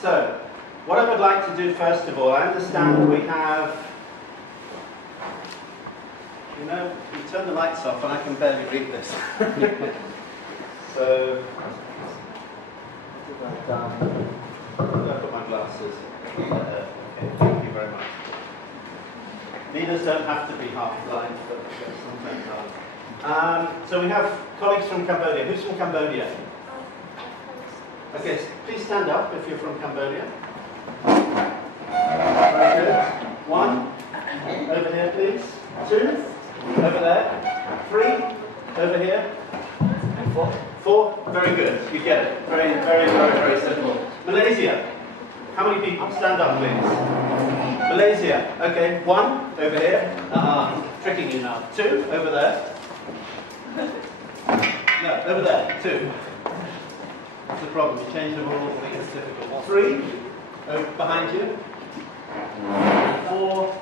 So, what I would like to do first of all, I understand we have, you know, you turn the lights off and I can barely read this. So, I've got my glasses. Okay, thank you very much. Leaders don't have to be half blind, but sometimes are. So we have colleagues from Cambodia. Who's from Cambodia? Okay, please stand up if you're from Cambodia. Very good. 1, over here please. 2, over there. 3, over here. And 4, very good. You get it. Very, very, very, very simple. Malaysia. How many people? Stand up please. Malaysia. Okay, 1, over here. Tricking you now. 2, over there. No, over there. 2. What's the problem? You change the rules, I think it's difficult. 3, over behind you. 4,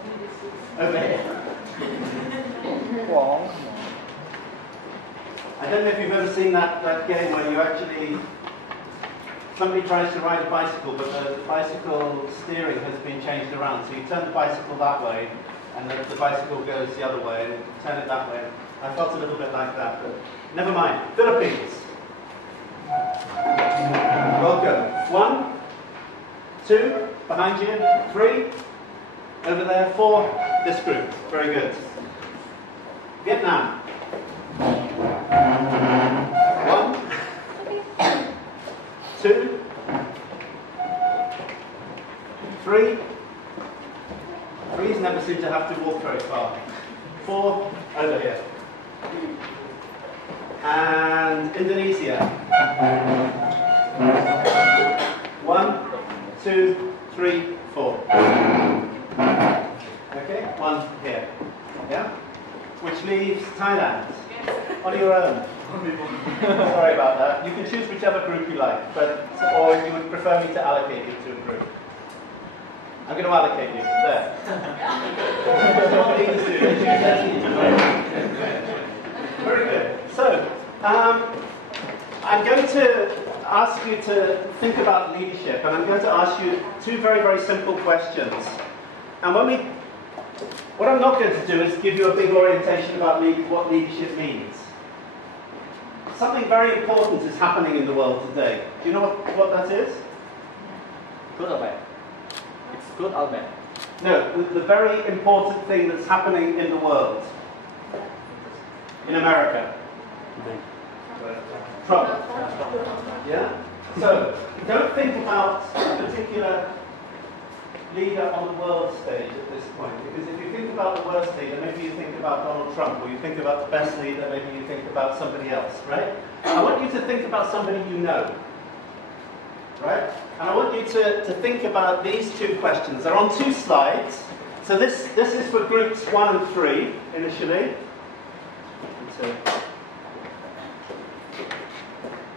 over here. I don't know if you've ever seen that game where you actually, somebody tries to ride a bicycle, but the bicycle steering has been changed around. So you turn the bicycle that way, and the bicycle goes the other way, and you turn it that way. I felt a little bit like that, but never mind. Philippines. Welcome. 1, 2, behind you. 3, over there. 4, this group. Very good. Vietnam. 1, 2, 3. Threes never seem to have to walk very far. 4, over here. And Indonesia. 1, 2, 3, 4. Okay, 1 here. Yeah? Which leaves Thailand. On your own. Sorry about that. You can choose whichever group you like, or if you would prefer me to allocate you to a group. I'm going to allocate you. There. What leaders do. Very good. So, I'm going to ask you to think about leadership, and I'm going to ask you 2 very, very simple questions. And what I'm not going to do is give you a big orientation about what leadership means. Something very important is happening in the world today. Do you know what that is? Good or bad? It's good or bad? No, the very important thing that's happening in the world. In America. Trump. Yeah? So, don't think about a particular leader on the world stage at this point. Because if you think about the world leader, maybe you think about Donald Trump, or you think about the best leader, maybe you think about somebody else, right? I want you to think about somebody you know. Right? And I want you to think about these 2 questions. They're on 2 slides. So this is for groups 1 and 3 initially.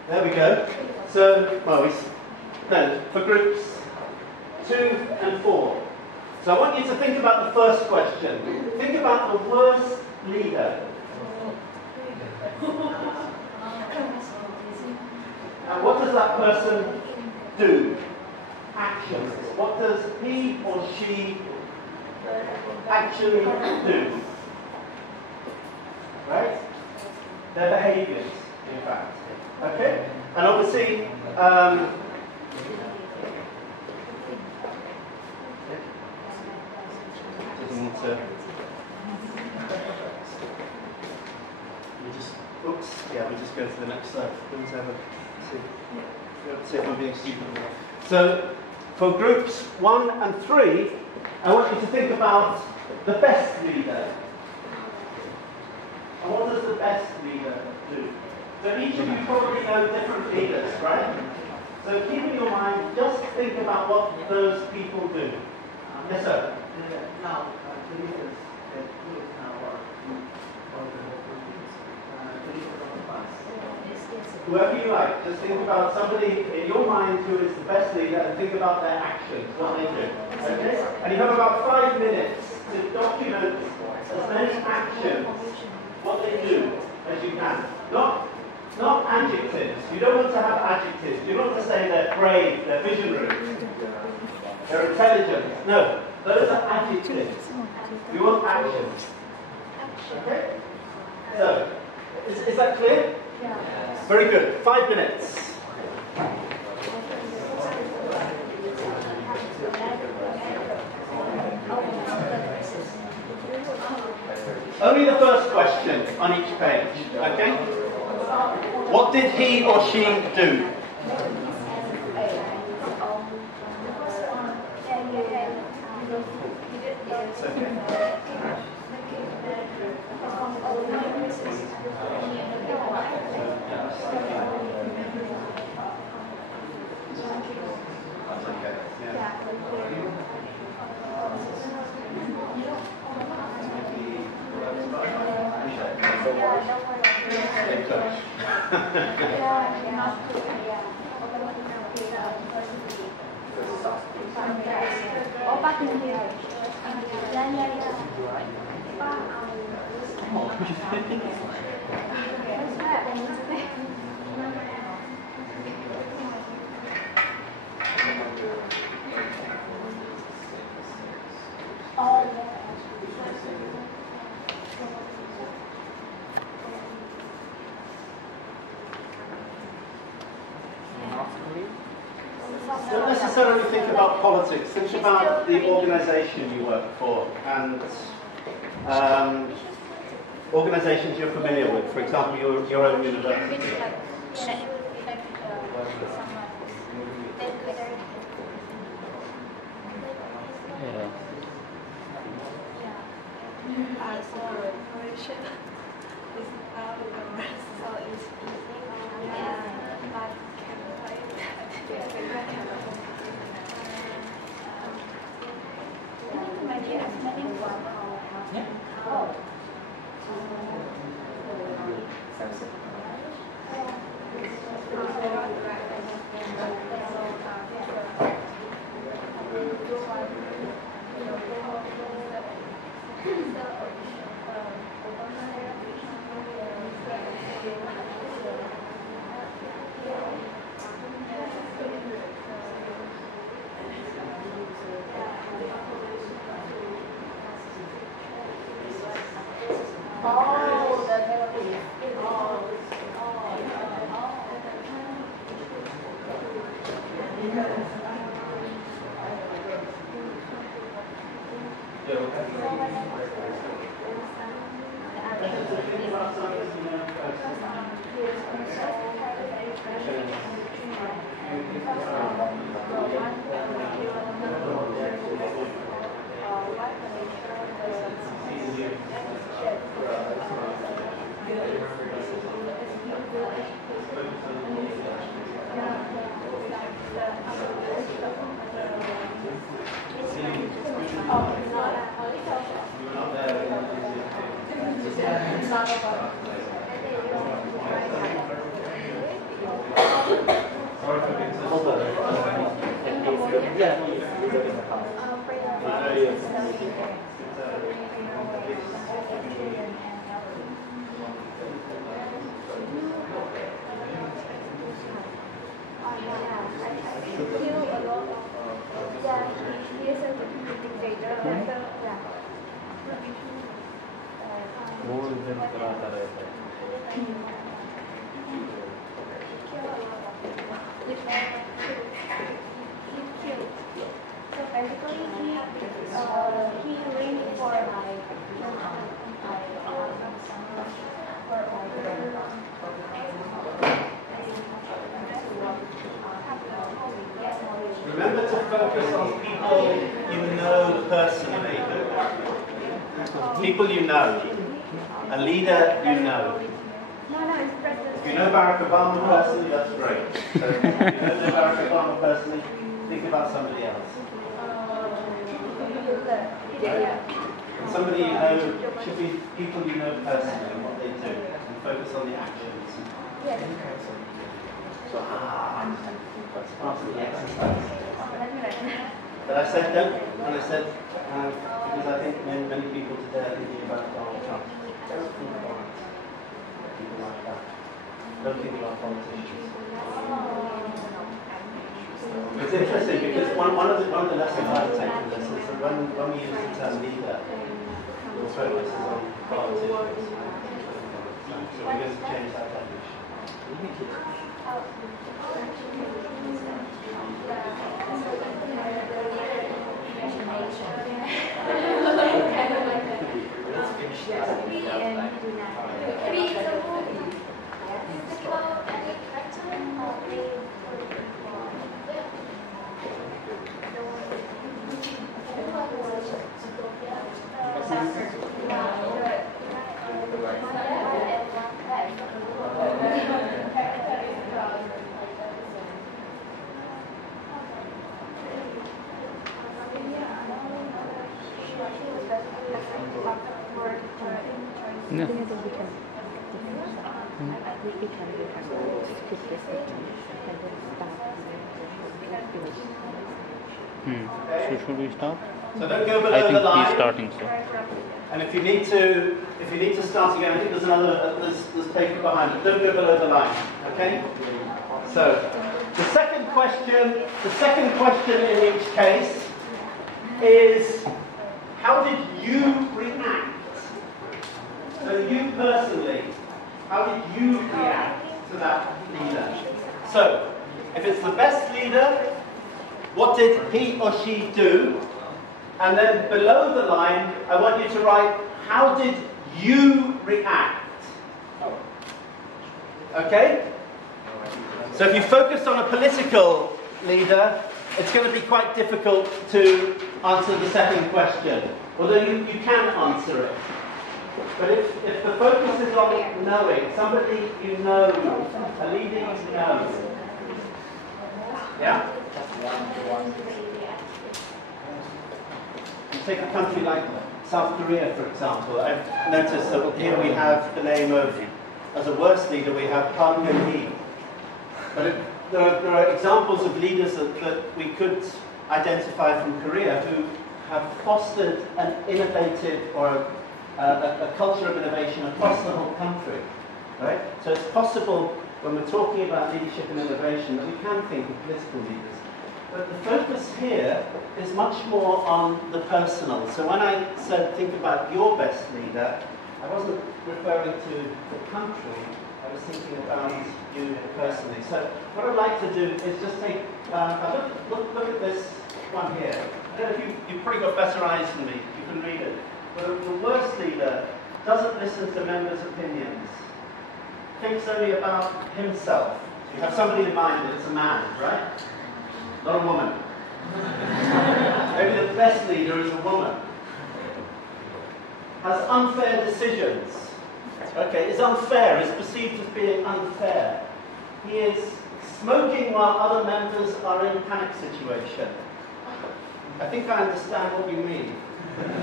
There we go. So, for groups 2 and 4. So I want you to think about the first question. Think about the worst leader. And what does that person do? Actions. What does he or she actually do? Right? Their behaviors, in fact. Okay? And obviously, doesn't want to. We just go to the next slide. See if I'm being stupid. So, for groups 1 and 3, I want you to think about the best leader. And what does the best leader do? So each of you probably know different leaders, right? So keep in your mind, just think about what those people do. Yes, sir? Now, the leaders that do now are whoever you like, just think about somebody in your mind who is the best leader and think about their actions, what they do. Okay? And you have about 5 minutes to document as many actions, what they do, as you can. Not Not adjectives. You don't want to have adjectives. You don't want to say they're brave, they're visionary, they're intelligent. No, those are adjectives. You want actions. Okay? So, is that clear? Yeah. Very good. 5 minutes. Only the first question on each page, okay? What did he or she do? Don't necessarily think about politics. Think about the organisation you work for and organisations you're familiar with. For example, your own university. Remember to focus on people you know personally. People you know. A leader you know. If you know Barack Obama personally, that's great. So if you don't know Barack Obama personally, think about somebody else. And somebody you know should be people you know personally and what they do, and focus on the actions. So, that's part of the exercise. But I said don't, and I said, because I think many people today are thinking about Donald Trump. Don't think about people like that. Don't think about politicians. It's interesting because one of the lessons I take from this is that when we use the term leader, the focus is on politicians. So we're going to change that definition. No. So should we start? So don't go below I think the line. he's starting, so. And if you need to start again, I think there's another there's paper behind it. Don't go below the line. Okay? So the second question in each case is, how did you react? So you personally, how did you react to that leader? So if it's the best leader, what did he or she do? And then below the line, I want you to write, how did you react? Okay? So if you focus on a political leader, it's going to be quite difficult to answer the second question. Although you can answer it. But if the focus is on knowing, somebody you know, a leader you know. Yeah? Take a country like South Korea, for example. I've noticed that here we have the name of, as a worst leader, we have Park Geun-hye. But there are examples of leaders that we could identify from Korea who have fostered an innovative or a culture of innovation across the whole country. Right? So it's possible when we're talking about leadership and innovation that we can think of political leaders. But the focus here is much more on the personal. So when I said think about your best leader, I wasn't referring to the country, I was thinking about you personally. So what I'd like to do is just take look at this one here. I don't know if you've probably got better eyes than me, you can read it. But the worst leader doesn't listen to members' opinions, thinks only about himself. So you have somebody in mind that it's a man, right? Not a woman. Maybe the best leader is a woman. Has unfair decisions. Okay, is unfair, is perceived as being unfair. He is smoking while other members are in panic situation. I think I understand what you mean.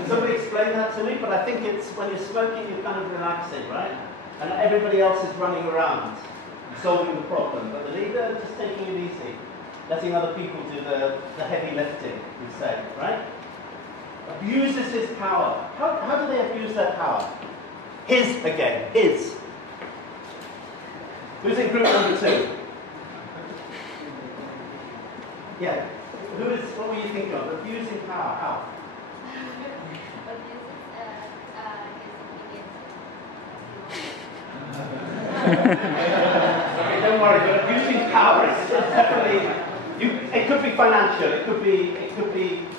Somebody explain that to me, but I think it's when you're smoking, you're kind of relaxing, right? And everybody else is running around, solving the problem. But the leader is just taking it easy. Letting other people do the heavy lifting, we say, right? Abuses his power. How do they abuse their power? His again, his. Who's in group number 2? Yeah. What were you thinking of? Abusing power, how? Okay, don't worry, but abusing power is definitely. It could be financial, it could be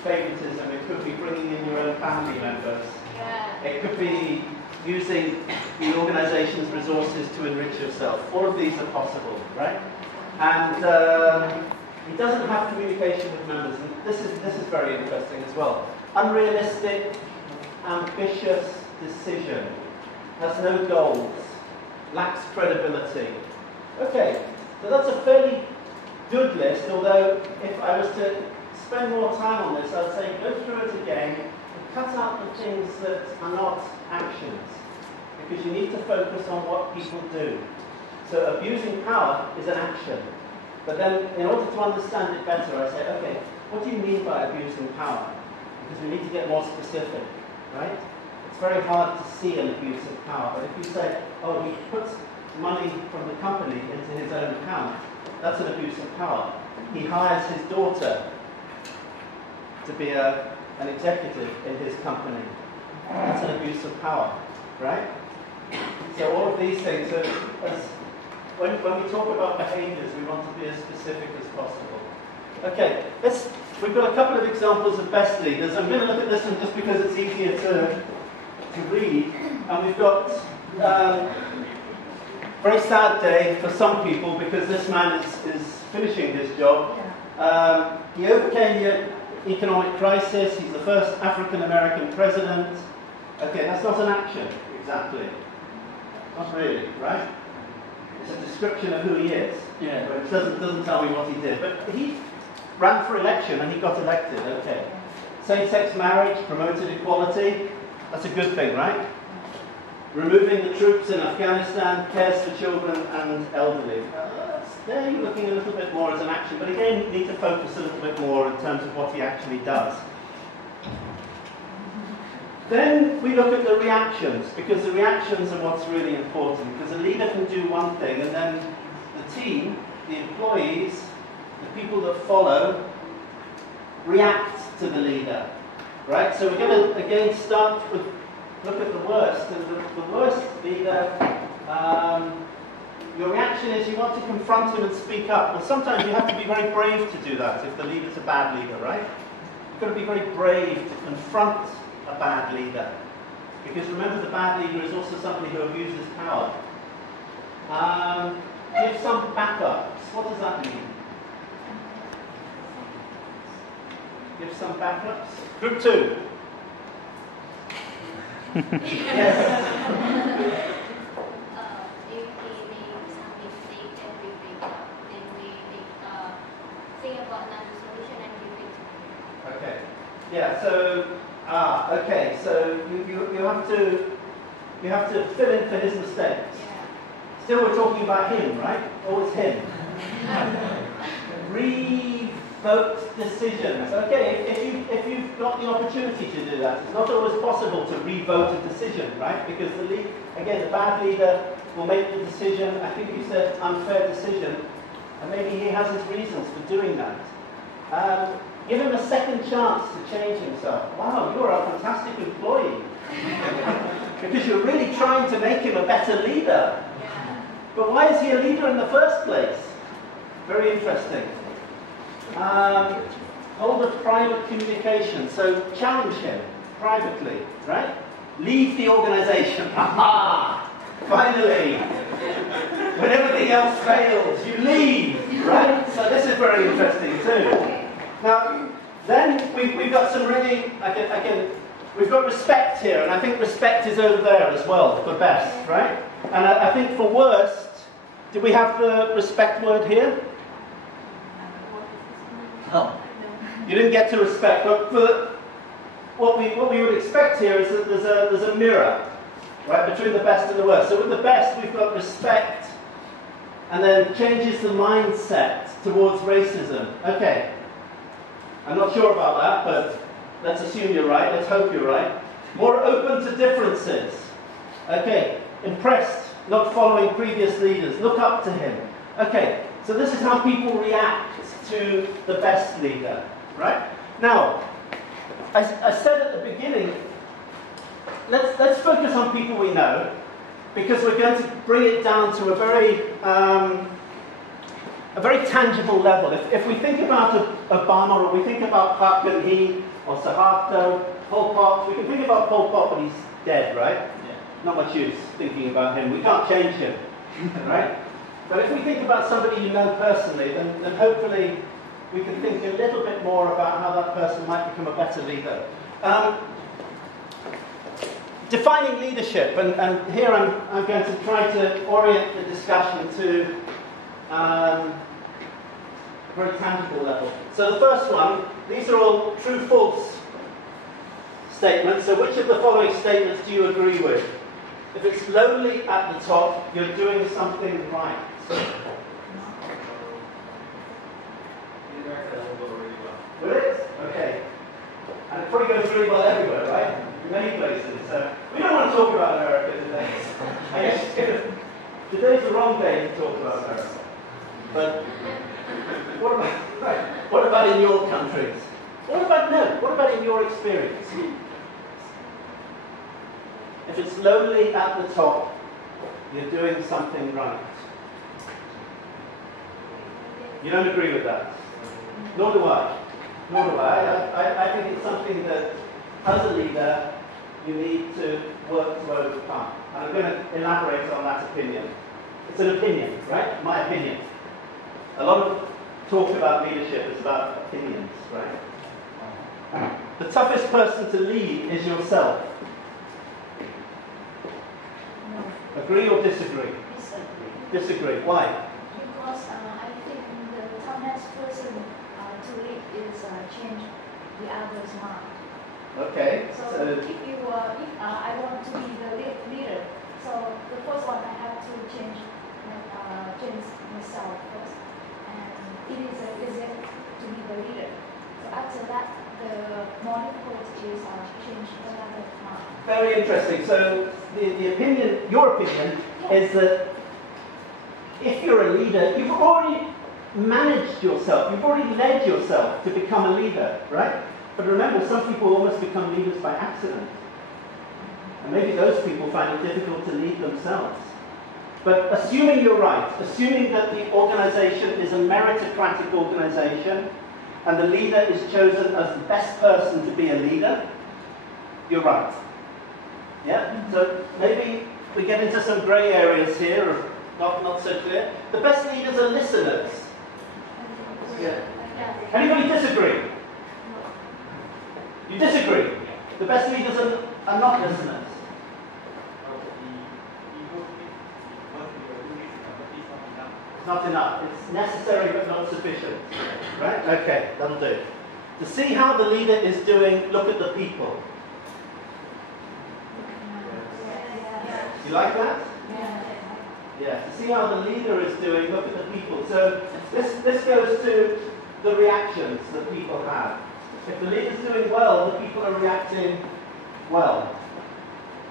favoritism, it could be bringing in your own family members. Yeah. It could be using the organization's resources to enrich yourself. All of these are possible, right? And it doesn't have communication with members. And this is very interesting as well. Unrealistic, ambitious decision, has no goals, lacks credibility. Okay, so that's a fairly good list, although if I was to spend more time on this, I'd say go through it again and cut out the things that are not actions, because you need to focus on what people do. So abusing power is an action, but then in order to understand it better, I say, okay, what do you mean by abusing power? Because we need to get more specific, right? It's very hard to see an abuse of power, but if you say, oh, he puts money from the company into his own account, that's an abuse of power. He hires his daughter to be an executive in his company. That's an abuse of power, right? So all of these things are, when we talk about behaviours, we want to be as specific as possible. Okay, we've got a couple of examples of best leaders. I'm going to look at this one just because it's easier to read. And we've got very sad day for some people because this man is finishing his job. He overcame the economic crisis. He's the first African-American president. Okay, that's not an action, exactly. Not really, right? It's a description of who he is. Yeah. But it doesn't tell me what he did. But he ran for election and he got elected, okay. Same-sex marriage, promoted equality. That's a good thing, right? Removing the troops in Afghanistan, cares for children and elderly. There you're looking a little bit more as an action, but again, you need to focus a little bit more in terms of what he actually does. Then we look at the reactions, because the reactions are what's really important, because a leader can do one thing, and then the team, the employees, the people that follow, react to the leader. Right? So we're going to, again, start with, look at the worst. And the worst leader, your reaction is you want to confront him and speak up. Well, sometimes you have to be very brave to do that if the leader's a bad leader, right? You've got to be very brave to confront a bad leader. Because remember, the bad leader is also somebody who abuses power. Give some backups. What does that mean? Give some backups. Group 2. Yes. If he makes some mistake and we break up, then we think about another solution and give it to him. Okay. Yeah. So okay. So you have to fill in for his mistakes. Yeah. Still, we're talking about him, right? Always him. Revote decisions. Okay, if you've got the opportunity to do that, it's not always possible to revote a decision, right? Because the bad leader will make the decision. I think you said unfair decision, and maybe he has his reasons for doing that. Give him a second chance to change himself. Wow, you're a fantastic employee. Because you're really trying to make him a better leader. Yeah. But why is he a leader in the first place? Very interesting. Hold a private communication. So challenge him privately, right? Leave the organization. Aha! Finally! When everything else fails, you leave, right? So this is very interesting too. Now, then we've got some really, we've got respect here, and I think respect is over there as well for best, right? And I think for worst, do we have the respect word here? No. You didn't get to respect, but for what we would expect here is that there's a mirror, right, between the best and the worst. So with the best, we've got respect, and then changes the mindset towards racism. Okay. I'm not sure about that, but let's assume you're right. Let's hope you're right. More open to differences. Okay. Impressed, not following previous leaders. Look up to him. Okay. So this is how people react to the best leader, right? Now, I said at the beginning, let's focus on people we know, because we're going to bring it down to a very tangible level. If we think about Obama, or we think about Park Geun-hye, or Suharto, Pol Pot, we can think about Pol Pot, but he's dead, right? Yeah. Not much use thinking about him. We can't change him, right? But if we think about somebody you know personally, then hopefully we can think a little bit more about how that person might become a better leader. Defining leadership, and here I'm going to try to orient the discussion to a very tangible level. So the first one, these are all true-false statements. So which of the following statements do you agree with? If it's lonely at the top, you're doing something right. Will it? Okay. And it probably goes really well everywhere, right? In many places. We don't want to talk about America today. I guess today's the wrong day to talk about America. But what about in your countries? What about in your experience? If it's lonely at the top, you're doing something right. You don't agree with that? Nor do I. I think it's something that, as a leader, you need to work to overcome. And I'm going to elaborate on that opinion. It's an opinion, right? My opinion. A lot of talk about leadership is about opinions, right? The toughest person to lead is yourself. No, Agree or disagree? disagree. Disagree. Why? Because I think the toughest person to lead is change the other's mind. Okay. So if I want to be the leader, so the first one I have to change myself first, and it is easier to be the leader. So after that, the more difficult is change the other's mind. Very interesting. So the opinion, your opinion, is that if you're a leader, you've already managed yourself, you've already led yourself to become a leader, right? But remember, some people almost become leaders by accident. And maybe those people find it difficult to lead themselves. But assuming you're right, assuming that the organization is a meritocratic organization, and the leader is chosen as the best person to be a leader, you're right. Yeah? So maybe we get into some grey areas here, or not so clear. The best leaders are listeners. Yeah. Anybody disagree? You disagree? The best leaders are not listeners. It's not enough. It's necessary but not sufficient. Right? Okay, that'll do. To see how the leader is doing, look at the people. You like that? Yeah. To see how the leader is doing, look at the people. So this goes to the reactions that people have. If the leader's doing well, the people are reacting well.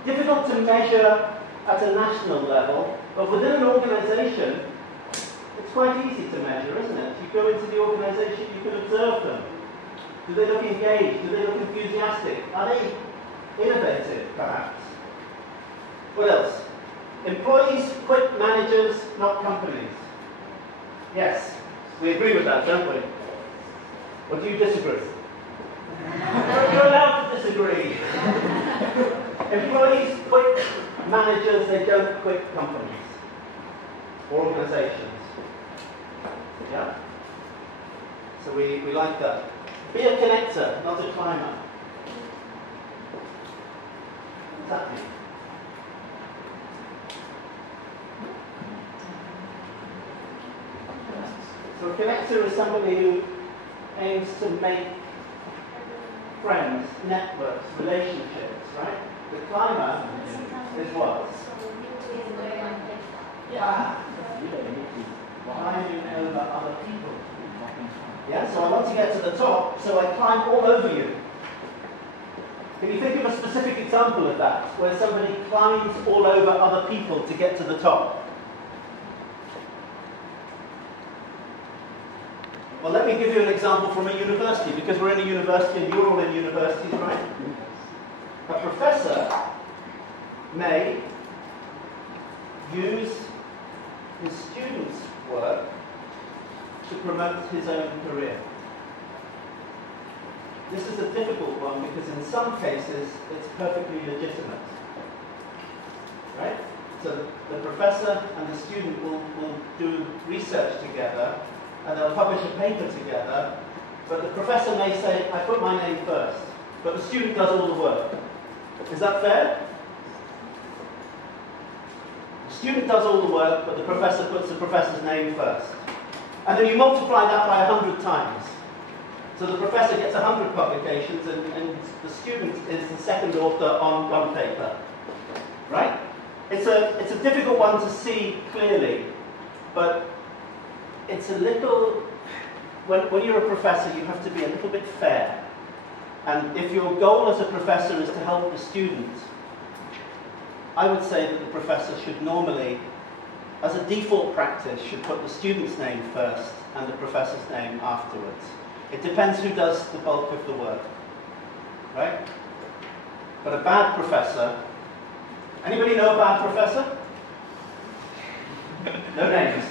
Difficult to measure at a national level, but within an organization, it's quite easy to measure, isn't it? You go into the organization, you can observe them. Do they look engaged? Do they look enthusiastic? Are they innovative, perhaps? What else? Employees quit managers, not companies. Yes, we agree with that, don't we? Or do you disagree? You're allowed to disagree. Employees quit managers, they don't quit companies or organizations. Yeah? So we like that. Be a connector, not a climber. What's that mean? So a connector is somebody who aims to make friends, networks, relationships, right? The climber is what? Yeah. Climbing over other people. Yeah, so I want to get to the top, so I climb all over you. Can you think of a specific example of that, where somebody climbs all over other people to get to the top? Well, let me give you an example from a university, because we're in a university and you're all in universities, right? A professor may use his students' work to promote his own career. This is a difficult one because in some cases it's perfectly legitimate. Right? So the professor and the student will do research together and they'll publish a paper together, but the professor may say, I put my name first, but the student does all the work. Is that fair? The student does all the work, but the professor puts the professor's name first. And then you multiply that by 100 times. So the professor gets 100 publications and the student is the second author on one paper. Right? It's a difficult one to see clearly, but it's a little... When you're a professor, you have to be a little bit fair. And if your goal as a professor is to help the student, I would say that the professor should normally as a default practice, should put the student's name first and the professor's name afterwards. It depends who does the bulk of the work, right? But a bad professor, anybody know a bad professor? No names.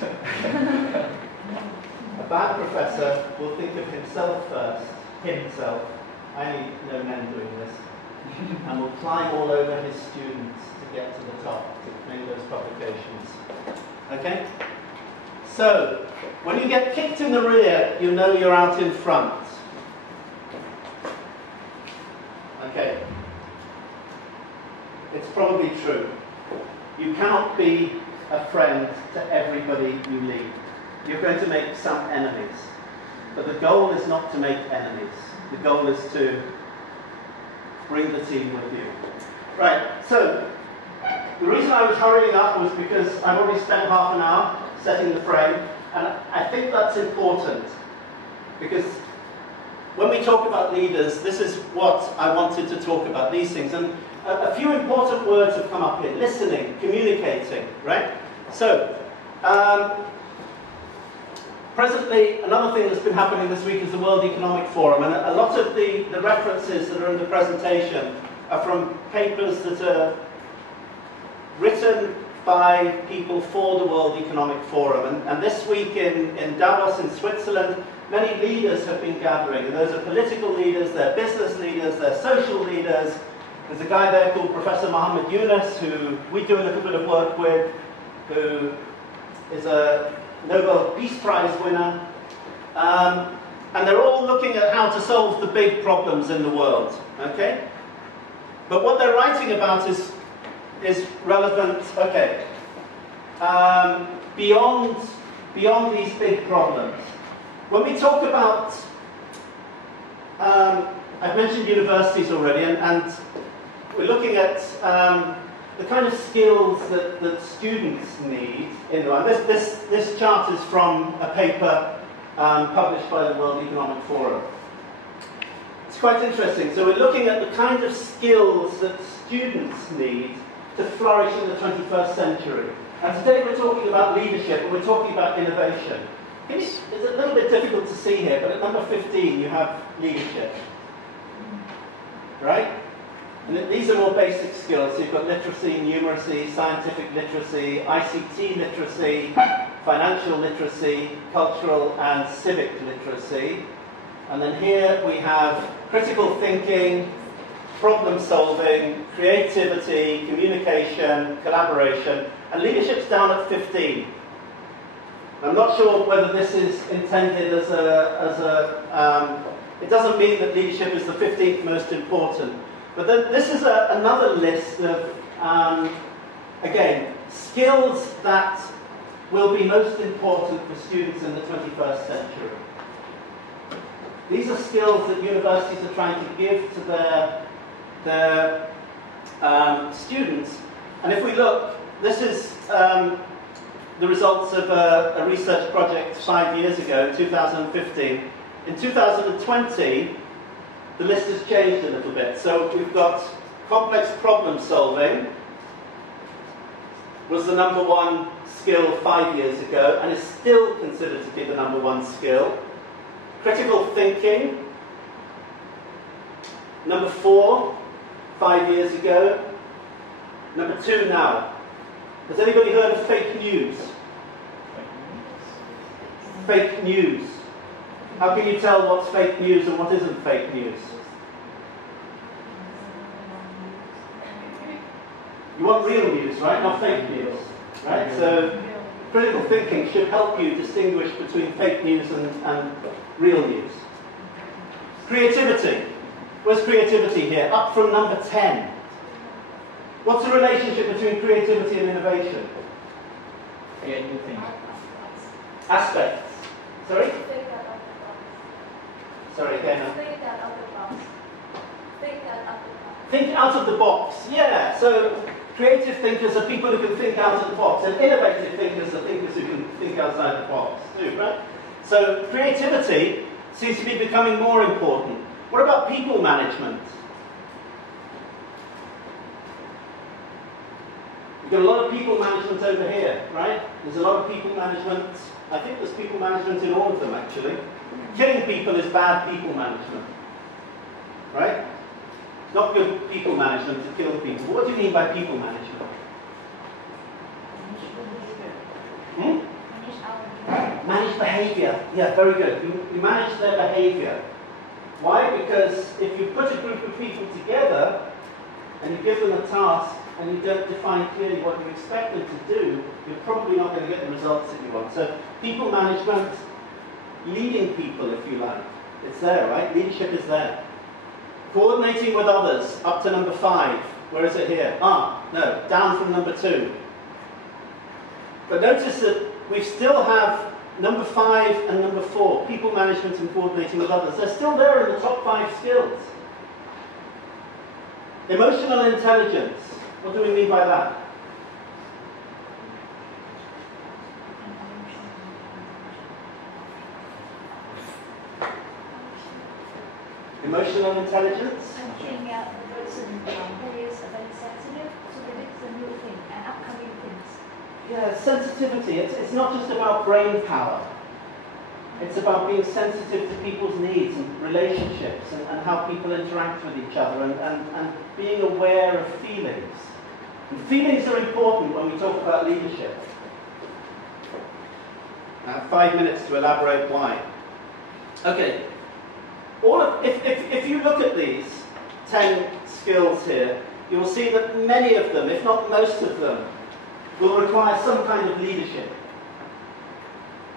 A bad professor will think of himself first, himself. I know men doing this, and will climb all over his students to get to the top, to make those publications. Okay? So, when you get kicked in the rear, you know you're out in front. Okay. It's probably true. You cannot be a friend to everybody you lead. You're going to make some enemies. But the goal is not to make enemies. The goal is to bring the team with you. Right, so the reason I was hurrying up was because I've already spent half an hour setting the frame, and I think that's important, because when we talk about leaders, this is what I wanted to talk about, these things. And a few important words have come up here: listening, communicating, right? So, presently, another thing that's been happening this week is the World Economic Forum, and a lot of the references that are in the presentation are from papers that are written by people for the World Economic Forum. And this week in Davos in Switzerland, many leaders have been gathering, and those are political leaders, they're business leaders, they're social leaders. There's a guy there called Professor Muhammad Yunus, who we do a little bit of work with, who is a Nobel Peace Prize winner. And they're all looking at how to solve the big problems in the world, okay? But what they're writing about is relevant, okay, beyond these big problems. When we talk about, I've mentioned universities already, and we're looking at the kind of skills that students need in life. This chart is from a paper published by the World Economic Forum. It's quite interesting. So we're looking at the kind of skills that students need to flourish in the 21st century. And today we're talking about leadership, and we're talking about innovation. It's a little bit difficult to see here, but at number 15 you have leadership. Right? And these are more basic skills. So you've got literacy, numeracy, scientific literacy, ICT literacy, financial literacy, cultural and civic literacy. And then here we have critical thinking, problem solving, creativity, communication, collaboration, and leadership's down at 15. I'm not sure whether this is intended as it doesn't mean that leadership is the 15th most important. But then this is another list of, again, skills that will be most important for students in the 21st century. These are skills that universities are trying to give to their students. And if we look, this is the results of a research project 5 years ago, 2015. In 2020, the list has changed a little bit. So we've got complex problem solving was the number one skill 5 years ago, and is still considered to be the number one skill. Critical thinking, number 4 5 years ago, number 2 now. Has anybody heard of fake news? Fake news. How can you tell what's fake news and what isn't fake news? You want real news, right? Not fake news, right? So critical thinking should help you distinguish between fake news and real news. Creativity. Where's creativity here? Up from number 10. What's the relationship between creativity and innovation? Create new things. Aspects. Sorry? Think that out the box. Sorry, again. Think that out the box. Think that out the box. Think out of the box. Yeah, so creative thinkers are people who can think out of the box, and innovative thinkers are thinkers who can think outside the box too, right? So creativity seems to be becoming more important. What about people management? You've got a lot of people management over here, right? There's a lot of people management. I think there's people management in all of them, actually. Killing people is bad people management, right? It's not good people management to kill people. What do you mean by people management? Hmm? Manage behavior. Yeah, very good. You manage their behavior. Why? Because if you put a group of people together and you give them a task and you don't define clearly what you expect them to do, you're probably not going to get the results that you want. So people management, leading people, if you like. It's there, right? Leadership is there. Coordinating with others, up to number 5. Where is it here? No, down from number 2. But notice that we still have number 5 and number 4, people management and coordinating with others. They're still there in the top 5 skills. Emotional intelligence. What do we mean by that? Emotional intelligence? Something the person who is very sensitive to predict the new thing and upcoming things. Yeah, sensitivity. It's not just about brain power. It's about being sensitive to people's needs and relationships and how people interact with each other and being aware of feelings. And feelings are important when we talk about leadership. I have 5 minutes to elaborate why. Okay. If you look at these 10 skills here, you will see that many of them, if not most of them, will require some kind of leadership.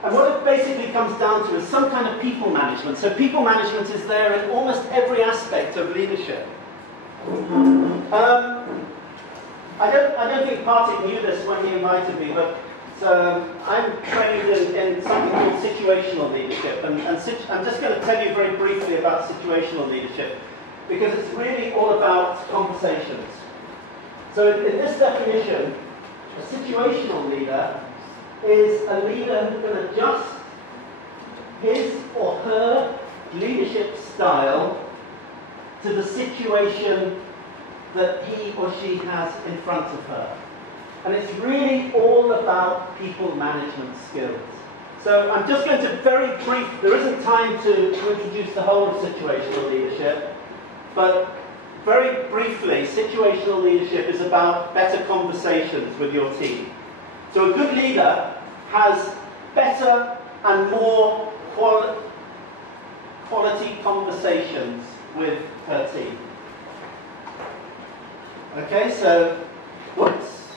And what it basically comes down to is some kind of people management. So people management is there in almost every aspect of leadership. I don't think Partik knew this when he invited me, but I'm trained in something called situational leadership. And I'm just going to tell you very briefly about situational leadership, because it's really all about conversations. So in this definition, a situational leader is a leader who can adjust his or her leadership style to the situation that he or she has in front of her. And it's really all about people management skills. So I'm just going to very brief, there isn't time to introduce the whole of situational leadership, but very briefly, situational leadership is about better conversations with your team. So a good leader has better and more quality conversations with her team. Okay, so, whoops.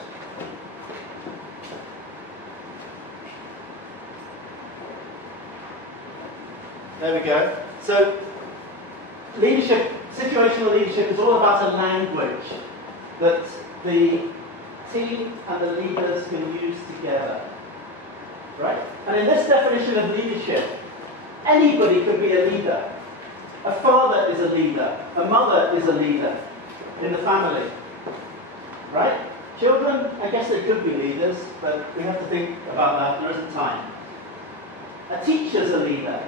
There we go. So, leadership, situational leadership is all about a language that the team and the leaders can use together. Right? And in this definition of leadership, anybody can be a leader. A father is a leader. A mother is a leader in the family. Right? Children, I guess they could be leaders, but we have to think about that. There isn't time. A teacher's a leader.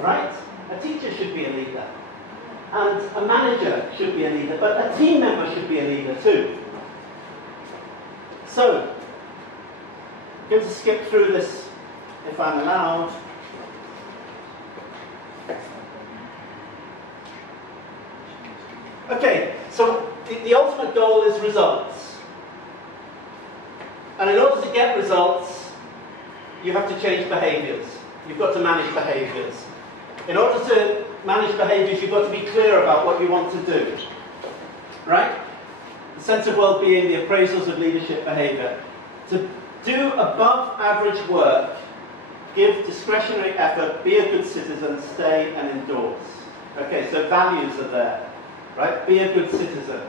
Right? A teacher should be a leader. And a manager should be a leader. But a team member should be a leader too. So, I'm going to skip through this if I'm allowed. Okay, so the ultimate goal is results. And in order to get results, you have to change behaviours. You've got to manage behaviours. In order to manage behaviours, you've got to be clear about what you want to do. Right? The sense of well-being, the appraisals of leadership behaviour. To do above average work, give discretionary effort, be a good citizen, stay and endorse. Okay, so values are there. Right? Be a good citizen.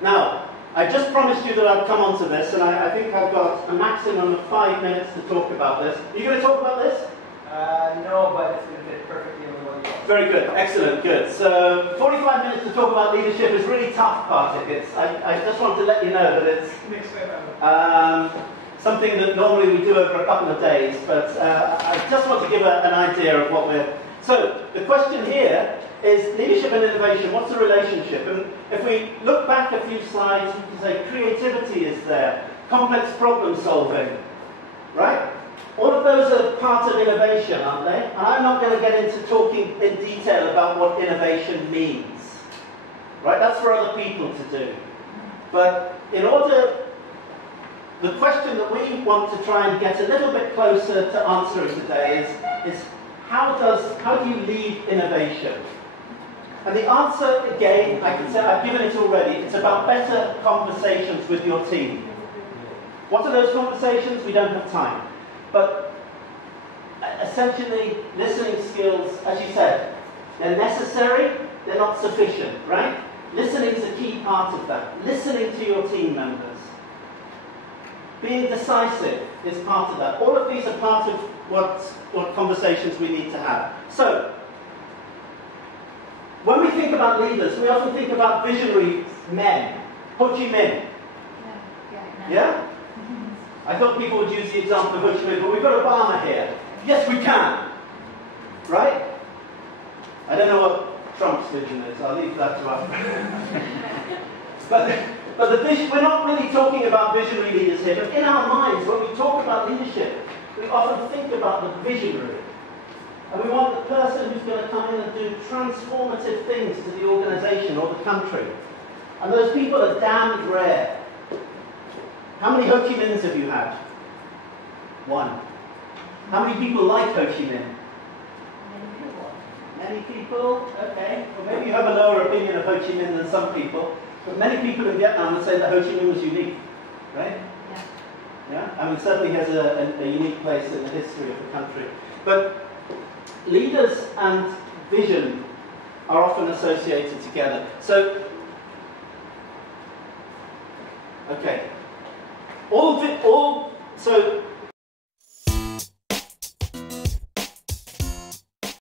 Now, I just promised you that I'd come on to this, and I think I've got a maximum of 5 minutes to talk about this. Are you going to talk about this? No, but it's going to fit perfectly in the one you want. Very good. Excellent. Good. So 45 minutes to talk about leadership is really tough, Partik. I just want to let you know that it's something that normally we do over a couple of days, but I just want to give an idea of what we're So the question here is leadership and innovation, what's the relationship? And if we look back a few slides, we can say creativity is there, complex problem solving, right? All of those are part of innovation, aren't they? And I'm not going to get into talking in detail about what innovation means, right? That's for other people to do. But in order, the question that we want to try and get a little bit closer to answering today is how do you lead innovation? And the answer, again, I can say I've given it already. It's about better conversations with your team. What are those conversations? We don't have time. But essentially, listening skills, as you said, they're necessary, they're not sufficient, right? Listening is a key part of that. Listening to your team members. Being decisive is part of that. All of these are part of what conversations we need to have. So, when we think about leaders, we often think about visionary men. Ho Chi Minh. Yeah? I thought people would use the example of Ho Chi Minh, but we've got Obama here. Yes, we can. Right? I don't know what Trump's vision is. I'll leave that to us. But the vision, we're not really talking about visionary leaders here, but in our minds, when we talk about leadership, we often think about the visionary. And we want the person who's going to come in and do transformative things to the organization or the country. And those people are damned rare. How many Ho Chi Minhs have you had? One. How many people like Ho Chi Minh? Many people? Okay. Well, maybe you have a lower opinion of Ho Chi Minh than some people. But many people in Vietnam would say that Ho Chi Minh was unique. Right? Yeah. Yeah? I mean, certainly has a unique place in the history of the country. But leaders and vision are often associated together. So, okay. So